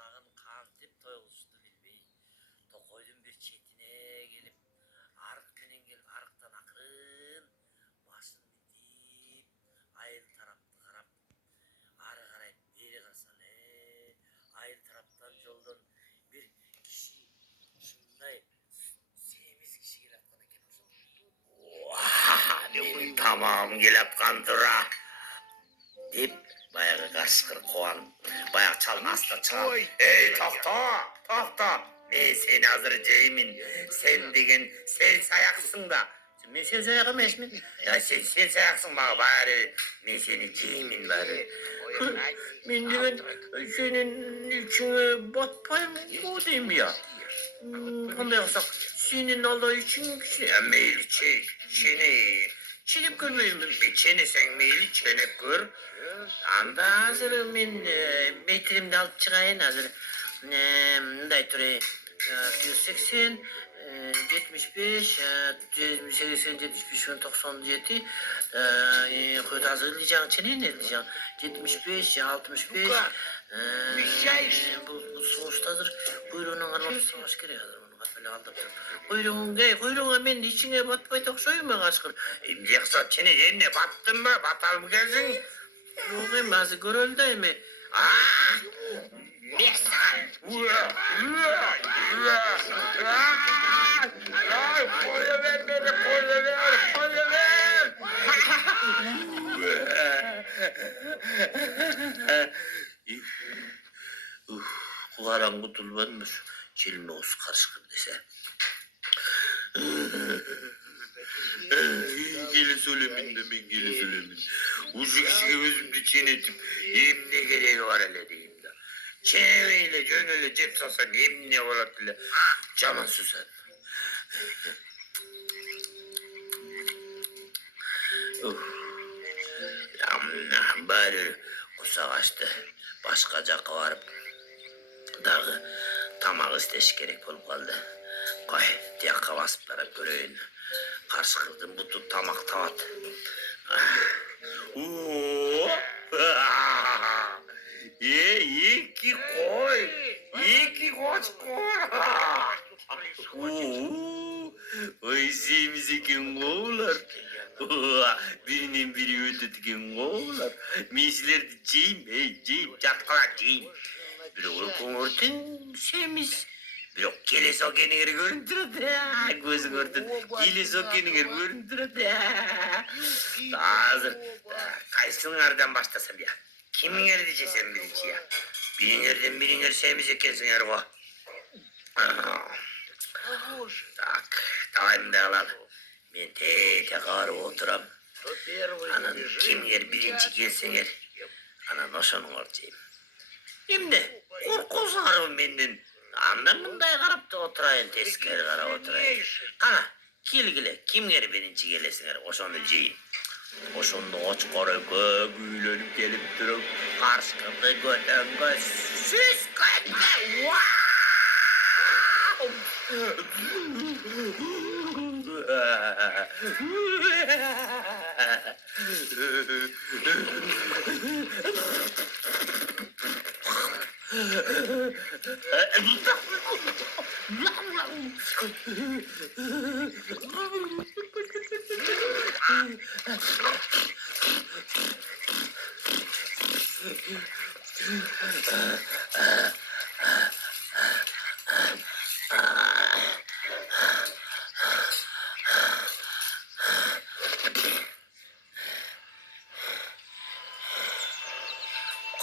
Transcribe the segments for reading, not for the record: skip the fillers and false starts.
tagın kantip toyguçtu bilbey. Tokoydun bir çetine gelip arık menen gelip arıktan akırın başını dip ayrı tarafta karap arı karayıp beri karasale ayrı taraftan yoldan bir kişi şunday semiz kişi gelip kana eken oşo benim tamam gelip kandıra deyip bayağı kaskır kovan bayağı çalmazsa çal. Ey tahta ben seni hazırcayımın sen degen sel sayaksın da ben sel sayakım eşmin ya sen sel sayaksın bana bari ben seni cayımın bari ben de ben senin içine batmayayım o diyeyim ya ondan yapsak senin Allah için meyli çene çenep görmeyeyim ben çene sen meyli çenep gör anda hazır ben metrimde alıp çıkayın hazır bunday turayı 180 75 80 75 97 koyut hazırlayacağım çene ne diyeceğim 75 65 bu sonuçtadır kuyruğunun arabası savaş gereği böyle aldım. Kuyruğuna ben içine batmay toksoyum ben aşkın. Yoksa çene yerine battın mı? Batalım gelsin. Yok hem bazı görüldü mi? Mikser! Kola ver beni, kola ver! Karanlık tulbanmış. Çelme olsun karışık dese. Gele söylemin de ben gele söylemin. Ucu kişiye özümde çiğnetip yemine gereği var hele diyeyim de. Çeneyle gönülle cep sasan yemine olarak bile caman susan. Bari o savaşta başkaca varıp dağı tamak isteş gerek olup kaldı. Koy diye kavasıplara göreyim. Karşı kıldım bu tut tamak tavat. İyi ki koy. İyi ki koç koy. Oy sevimize kim oğlar. Birinin biri ötetiken oğlar. Misiler de ceyim, çatkalar ceyim. Bir o konurtun sevimiz. Bir o keles o kenigeri görüntürüdü. Gözü gördün. Keles o kenigeri görüntürüdü. Hazır. Kaysınlardan başlasam ya. Kimin yer diyeceksin birinci ya. Birinin sevimiz ekensin yer o. Tak. Tamam da alalım. Ben tekrar oturam. Anan kim yer birinci gelsen yer. Anan oşanın ortayım. Hem de korku sarım benden. Andan bunday karap da oturayın teskeri kara oturayın. Kana kilgile kim yer birinci gelesin yer oşanı ceyim. Oşanı oç koraka güylenip gelip durup karşıkında göten göz süs kötü.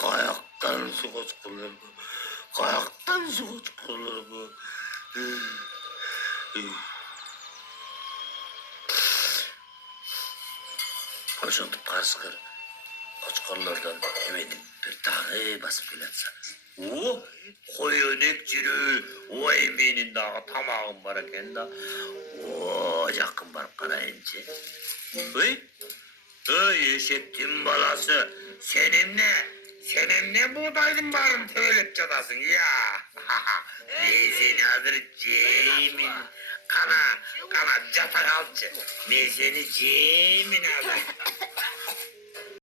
Kayaktan su kaçkılır bu. Kayaktan su kaçkılır bu. Koşuntub karşıkır. Koçkollardan emedim bir dağı basıp geletsen. O koyunek ciri. O emeğinin dağı tamağın var eken da. O yakın barıp karayınca. Hey eşektin balası. Senin ne buğdaydın barın tevelet çadasın ya. Ben seni hazırcayımın. Kana catak alçı. Ben seni cayımın hazır.